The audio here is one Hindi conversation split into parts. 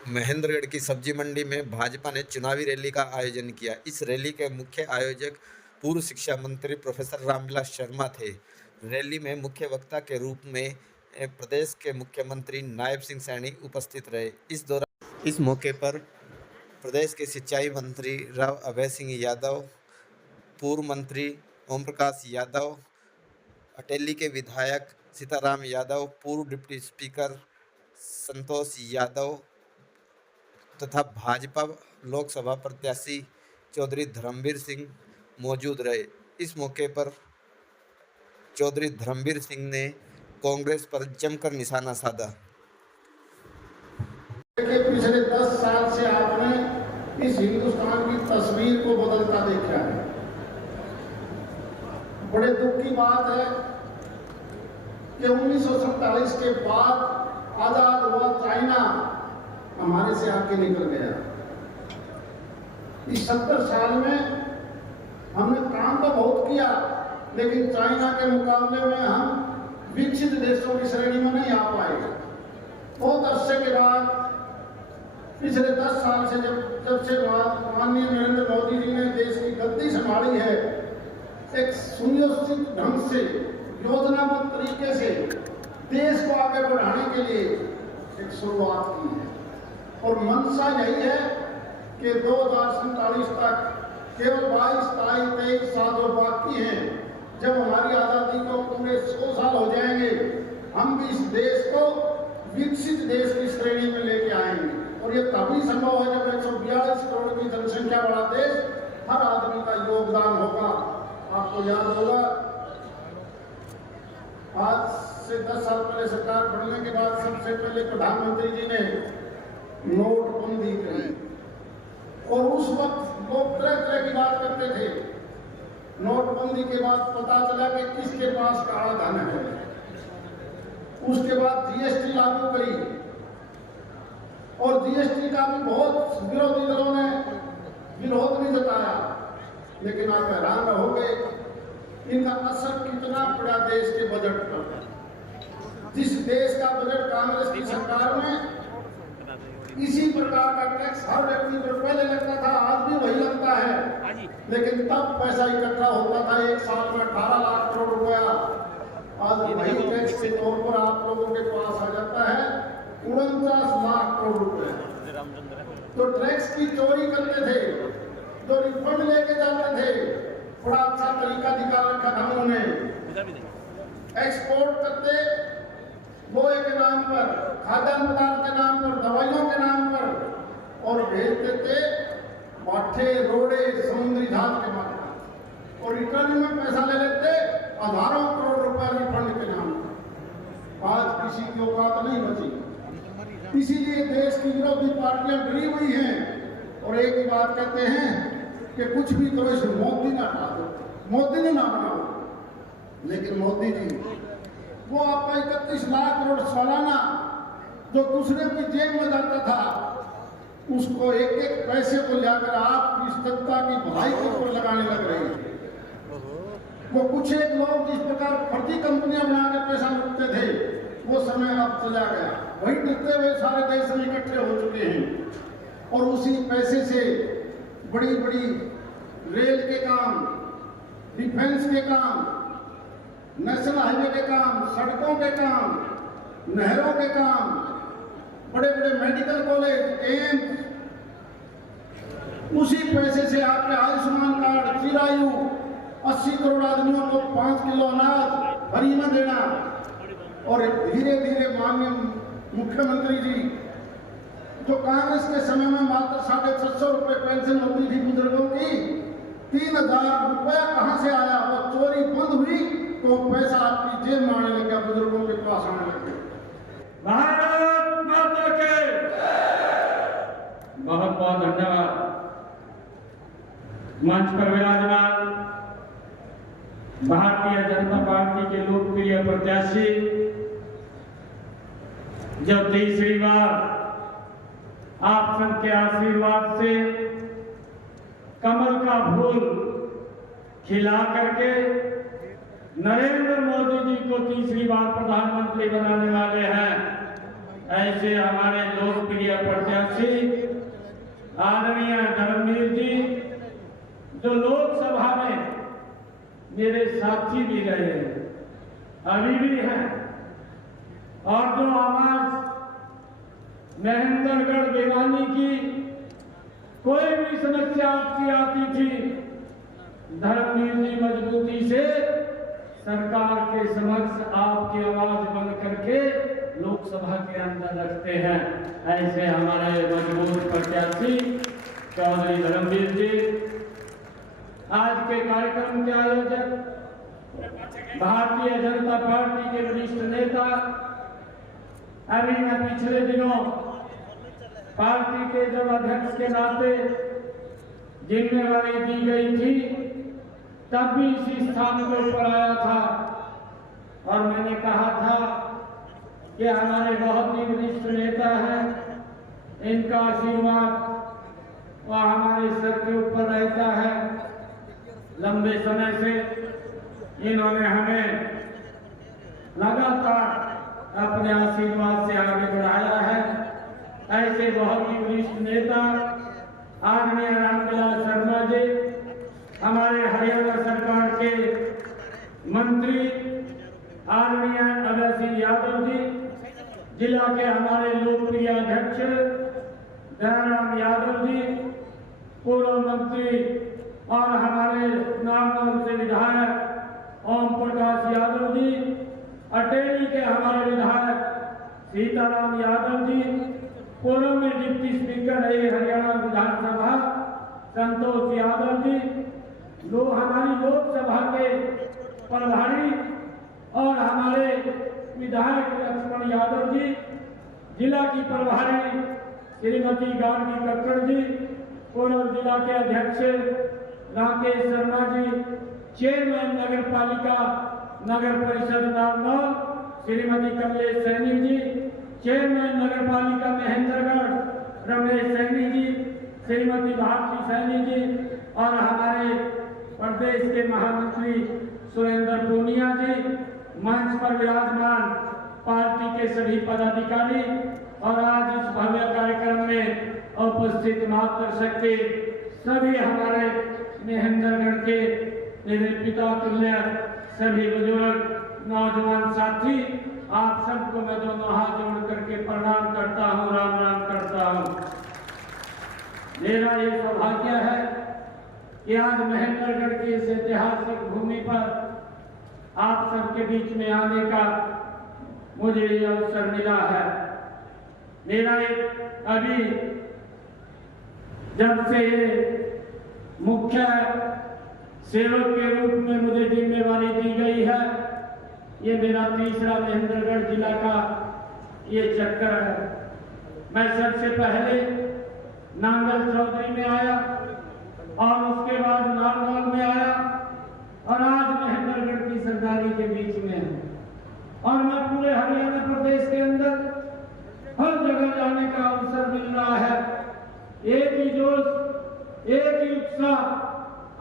महेंद्रगढ़ की सब्जी मंडी में भाजपा ने चुनावी रैली का आयोजन किया। इस रैली के मुख्य आयोजक पूर्व शिक्षा मंत्री प्रोफेसर रामविलास शर्मा थे। रैली में मुख्य वक्ता के रूप में प्रदेश के मुख्यमंत्री नायब सिंह सैनी उपस्थित रहे। इस मौके पर प्रदेश के सिंचाई मंत्री राव अभय सिंह यादव, पूर्व मंत्री ओम प्रकाश यादव, अटेली के विधायक सीताराम यादव, पूर्व डिप्टी स्पीकर संतोष यादव तथा भाजपा लोकसभा प्रत्याशी चौधरी धर्मवीर सिंह मौजूद रहे। इस मौके पर चौधरी धर्मवीर सिंह ने कांग्रेस पर जमकर निशाना साधा। पिछले 10 साल से आपने इस हिंदुस्तान की तस्वीर को बदलता देखा है। बड़े दुख की बात है कि 1947 के बाद आजाद हुआ चाइना हमारे से आगे निकल गया। इस 70 साल में हमने काम तो बहुत किया, लेकिन चाइना के मुकाबले में हम विकसित देशों की श्रेणी में नहीं आ पाए। बहुत अरसे के बाद पिछले 10 साल से जब से माननीय नरेंद्र मोदी जी ने देश की गद्दी संभाली है, एक सुनियोजित ढंग से योजनाबद्ध तरीके से देश को आगे बढ़ाने के लिए एक शुरुआत की है। और मंशा यही है कि 2047 तक केवल 22-23 साल जो बाकी हैं, जब हमारी आज़ादी को पूरे 100 साल हो जाएंगे, हम भी इस देश को विकसित देश की श्रेणी में लेके आएंगे। और ये तभी संभव है जब 142 करोड़ की जनसंख्या वाला देश, हर आदमी का योगदान होगा। आपको याद होगा, आज से 10 साल पहले सरकार बनने के बाद सबसे पहले प्रधानमंत्री जी ने नोटबंदी करी, और उस वक्त लोग तरह तरह की बात करते थे। नोटबंदी के बाद पता चला कि किसके पास काला धन है। उसके बाद जीएसटी लागू करी, और जीएसटी का भी बहुत विरोधी दलों ने विरोध नहीं जताया, लेकिन आप हैरान रहोगे इनका असर कितना पड़ा देश के बजट पर। जिस देश का बजट कांग्रेस की सरकार में इसी प्रकार का टैक्स हर व्यक्ति पर पहले लगता था, आज भी वही लगता है, लेकिन तब पैसा इकट्ठा होता था एक साल में 18 लाख करोड़ रुपया। आज वही टैक्स के तौर पर आप लोगों के पास आ जाता है 49 लाख करोड़ रुपए। तो टैक्स की चोरी करते थे, तो रिफंड लेके जाते थे, बड़ा अच्छा तरीका निकाल रखा था उन्होंने। एक्सपोर्ट करते लोहे के नाम पर, खाद्यान्न पदार्थ के नाम पर, दवाइयों के नाम पर, और भेज देते बाठे रोड़े समुद्री जहाज के माध्यम, और रिटर्न में पैसा ले लेते हजारों करोड़ रुपए रिफंड के नाम पर। आज किसी की औकात नहीं बची। इसीलिए देश की विरोधी पार्टियां डरी हुई हैं और एक ही बात कहते हैं कि कुछ भी करो, इसे मोदी ना हटा दो, मोदी ने ना बनाओ। लेकिन मोदी जी वो आपका 31 लाख करोड़ सालाना जो दूसरे की जेब में जाता था, उसको एक एक पैसे को लेकर आप इस जनता की भलाई के ऊपर लगाने लग रहे हैं। वो कुछ एक लोग जिस प्रकार फर्जी कंपनियां बना के पैसा लूटते थे, वो समय अब चला गया। वही डरते हुए सारे देश में इकट्ठे हो चुके हैं, और उसी पैसे से बड़ी बड़ी रेल के काम, डिफेंस के काम, नेशनल हाईवे के काम, सड़कों के काम, नहरों के काम, बड़े बड़े मेडिकल कॉलेज, एम्स, उसी पैसे से आपके आयुष्मान कार्ड, चिरायु, 80 करोड़ आदमियों को 5 किलो अनाज फ्री में देना। और धीरे धीरे माननीय मुख्यमंत्री जी, जो कांग्रेस के समय में मात्र 650 रुपए पेंशन होती थी बुजुर्गों की, 3000 रुपया कहां से आया? वो चोरी बंद हुई तो पैसा आपकी जेब में आने लगा, बुजुर्गों के पास आने लगे। भारत माता के बहुत बहुत धन्यवाद। मंच पर विराजमान भारतीय जनता पार्टी के लोकप्रिय प्रत्याशी, जब तीसरी बार आप सबके आशीर्वाद से कमल का फूल खिला करके नरेंद्र मोदी जी को तीसरी बार प्रधानमंत्री बनाने वाले हैं, ऐसे हमारे लोकप्रिय प्रत्याशी साथी भी रहे, अभी भी हैं। और जो आवाज महेंद्रगढ़ भिवानी की कोई भी समस्या आपकी आती थी, धर्मवीर जी मजबूती से सरकार के समक्ष आपकी आवाज बन करके लोकसभा के अंदर रखते हैं। ऐसे हमारे मजबूत प्रत्याशी चौधरी धर्मवीर जी। आज के कार्यक्रम के आयोजक भारतीय जनता पार्टी के वरिष्ठ नेता, अभी मैं पिछले दिनों पार्टी के जब अध्यक्ष के नाते जिम्मेवारी दी गई थी, तब भी इसी स्थान के ऊपर आया था और मैंने कहा था कि हमारे बहुत ही वरिष्ठ नेता हैं, इनका आशीर्वाद और हमारे सर के ऊपर रहता है। लंबे समय से इन्होंने हमें लगातार अपने आशीर्वाद से आगे बढ़ाया है। ऐसे बहुत ही वरिष्ठ नेता आदरणीय रामविलास शर्मा जी, हमारे हरियाणा सरकार के मंत्री आदरणीय अभय सिंह यादव जी, जिला के हमारे लोकप्रिय अध्यक्ष दयाराम यादव जी, पूर्व मंत्री और हमारे नामनौर से विधायक ओम प्रकाश यादव जी, अटेली के हमारे विधायक सीताराम यादव जी, पूर्व में डिप्टी स्पीकर रहे हरियाणा विधानसभा संतोष यादव जी, हमारी लोकसभा के प्रभारी और हमारे विधायक लक्ष्मण यादव जी, जिला की प्रभारी श्रीमती गार्गी कक्कड़ जी, पूर्व जिला के अध्यक्ष राकेश शर्मा जी, चेयरमैन नगर पालिका नगर परिषद नारनौल श्रीमती कमलेश सैनी जी, चेयरमैन नगर पालिका महेंद्रगढ़ रमेश सैनी जी, श्रीमती भारती सैनी जी और हमारे प्रदेश के महामंत्री सुरेंद्र पूनिया जी, मंच पर विराजमान पार्टी के सभी पदाधिकारी और आज इस भव्य कार्यक्रम में उपस्थित मातृशक्ति के सभी हमारे महेंद्रगढ़ के मेरे पिता तुल्य सभी बुजुर्ग नौजवान साथी, आप सबको मैं दोनों हाथ जोड़ करके प्रणाम करता हूँ, राम राम करता हूँ। मेरा ये सौभाग्य है कि आज महेंद्रगढ़ की इस ऐतिहासिक भूमि पर आप सबके बीच में आने का मुझे ये अवसर मिला है। मेरा एक अभी जब से मुख्य सेवक के रूप में मुझे जिम्मेवारी दी गई है, ये मेरा तीसरा महेंद्रगढ़ जिला का ये चक्कर है। मैं सबसे पहले नांगल चौधरी में आया और उसके बाद नारनौल में आया और आज महेंद्रगढ़ की सरदारी के बीच में है। और मैं पूरे हरियाणा प्रदेश के अंदर हर जगह जाने का अवसर मिल रहा है। एक ही जोश, एक ही उत्साह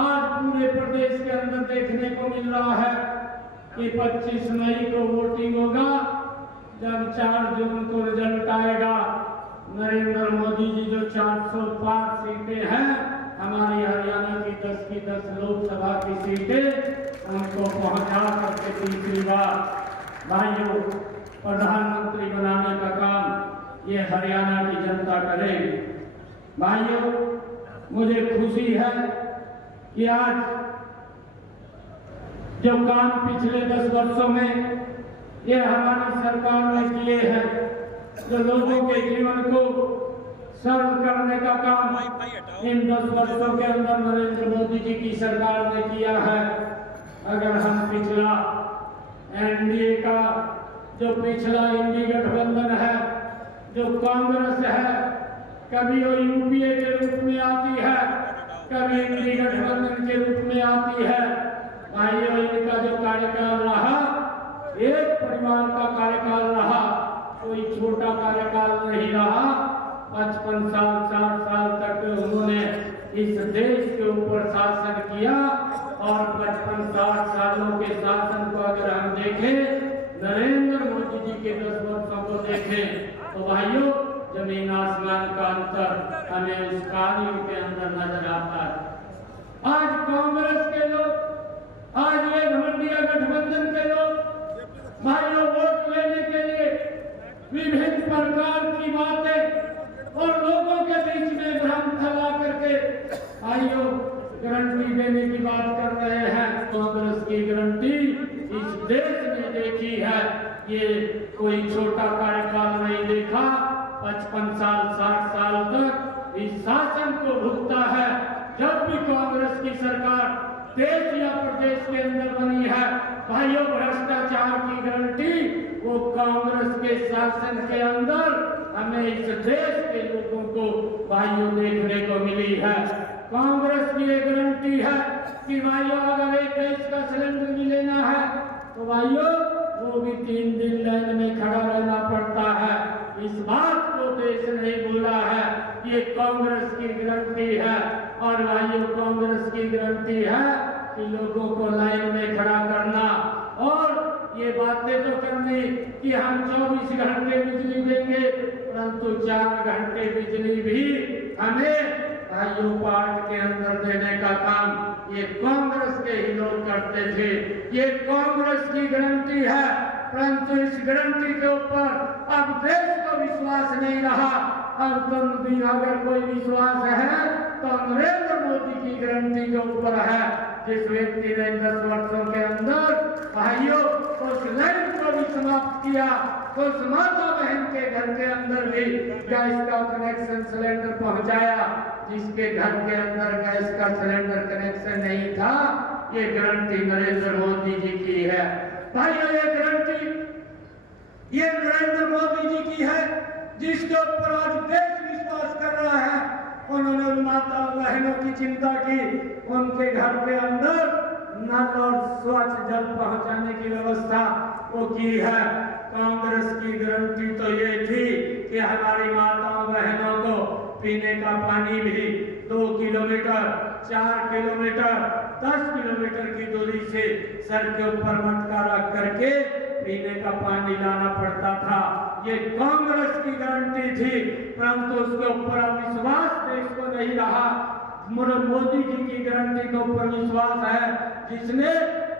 आज पूरे प्रदेश के अंदर देखने को मिल रहा है कि 25 मई को वोटिंग होगा, जब 4 जून को रिजल्ट आएगा, नरेंद्र मोदी जी जो 405 सीटें हैं हमारी हरियाणा की 10 लोकसभा की सीटें उनको पहुंचा करके तीसरी बार भाइयों प्रधानमंत्री बनाने का काम ये हरियाणा की जनता करेगी। भाइयों, मुझे खुशी है कि आज जो काम पिछले 10 वर्षों में ये हमारी सरकार ने किए हैं, जो लोगों के जीवन को सरल करने का काम इन 10 वर्षों के अंदर नरेंद्र मोदी जी की सरकार ने किया है। अगर हम पिछला एनडीए का जो पिछला इंडी गठबंधन है, जो कांग्रेस है, कभी वो यूपीए के रूप में आती है, कभी इंडी गठबंधन के रूप में आती है। भाइयों, इनका जो कार्यकाल रहा, एक परिवार का कार्यकाल रहा, कोई छोटा कार्यकाल नहीं रहा। 55 साल 60 साल तक उन्होंने इस देश के ऊपर शासन किया और 55-60 सालों के शासन को अगर हम देखें, नरेंद्र मोदी जी के 10 वर्षों को देखें, तो भाइयों जमीन आसमान का अंतर हमें उस कार्यों के अंदर नजर आता है। आज कांग्रेस के लोग आज ये घमंडिया गठबंधन के लोग भाइयों वोट लेने के लिए विभिन्न प्रकार की बातें और लोगों के बीच में भ्रम फैला करके भाइयों गारंटी देने की बात कर रहे हैं। कांग्रेस की गारंटी इस देश ने देखी है, ये कोई छोटा कार्यकाल नहीं देखा। 55 साल 60 साल तक इस शासन को भुगता है। जब भी कांग्रेस की सरकार देश या प्रदेश के अंदर बनी है भाइयों, भ्रष्टाचार की गारंटी वो कांग्रेस के शासन के अंदर हमें इस देश के लोगों को भाइयों देखने को मिली है। कांग्रेस की ये गारंटी है कि भाइयों अगर एक गैस का सिलेंडर भी लेना है तो भाइयों वो भी 3 दिन लाइन में खड़ा रहना पड़ता है। इस बात को देश ने बोला है, ये कांग्रेस की गारंटी है। और भाइयों कांग्रेस की गारंटी है कि लोगों को लाइन में खड़ा करना और ये बातें तो करनी कि हम 24 घंटे बिजली देंगे, परंतु 4 घंटे बिजली भी हमें भाइयों पार्ट के अंदर देने का काम ये कांग्रेस के ही लोग करते थे। ये कांग्रेस की गारंटी है, परंतु इस गारंटी के ऊपर अब देश को विश्वास नहीं रहा। अब तो अगर कोई विश्वास है तो नरेंद्र मोदी की गारंटी के ऊपर है, जिस व्यक्ति ने 10 वर्षों के अंदर भाइयों उस लाइन को भी समाप्त किया, उस माता बहन के घर के अंदर भी गैस का कनेक्शन सिलेंडर पहुंचाया। जिसके घर के अंदर गैस का सिलेंडर कनेक्शन नहीं था, ये गारंटी नरेंद्र मोदी जी की है। भाइयों ये गारंटी ये नरेंद्र मोदी जी की है, जिसके ऊपर आज देश विश्वास कर रहा है। उन्होंने उन माता बहनों की चिंता की, उनके घर के अंदर नल और स्वच्छ जल पहुंचाने की व्यवस्था वो की है। कांग्रेस की गारंटी तो ये थी कि हमारी माताओं बहनों को पीने का पानी भी 2 किलोमीटर 4 किलोमीटर 10 किलोमीटर की दूरी से सर के ऊपर मटका रख करके पीने का पानी लाना पड़ता था। ये कांग्रेस की गारंटी थी, परंतु उसके ऊपर विश्वास देश को नहीं रहा। मोदी जी की गारंटी के ऊपर विश्वास है, जिसने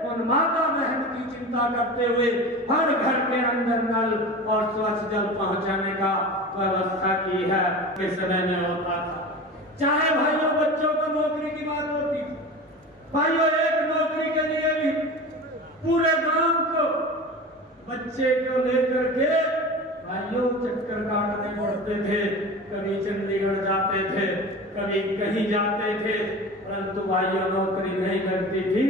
उन माता बहन की चिंता करते हुए हर घर के अंदर नल और स्वच्छ जल पहुंचाने का व्यवस्था की है। के समय में होता था, चाहे भाइयों बच्चों को नौकरी की बात होती, भाइयों एक नौकरी के लिए भी पूरे गांव को बच्चे को लेकर के भाइयों चक्कर काटने पड़ते थे। कभी चंडीगढ़ जाते थे, कभी कहीं जाते थे, परंतु भाइयों नौकरी नहीं लगती थी,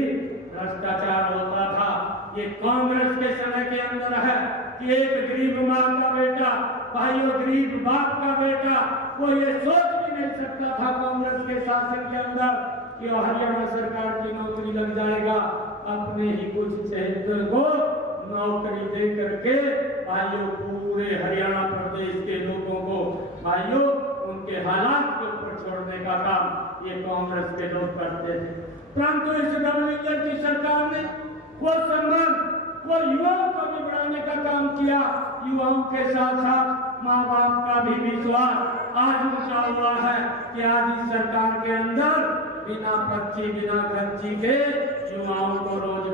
भ्रष्टाचार होता था। ये कांग्रेस के समय के अंदर है कि एक गरीब माँ का बेटा भाइयों गरीब बाप का बेटा वो ये सोच भी नहीं सकता था कांग्रेस के शासन के अंदर कि हरियाणा सरकार की नौकरी लग जाएगा। अपने ही कुछ चहेते को नौकरी दे करके भाइयों पूरे हरियाणा प्रदेश के लोगों को भाइयों उनके हालात के ऊपर छोड़ने का काम ये कांग्रेस के लोग करते थे। परंतु इस गठबंधन की सरकार ने वो सम्मान वो युवाओं को भी बढ़ाने का काम किया। युवाओं के साथ साथ माँ बाप का भी विश्वास आज ऊंचा हुआ है कि आज इस सरकार के अंदर बिना पर्ची बिना खर्ची के युवाओं को रोजगार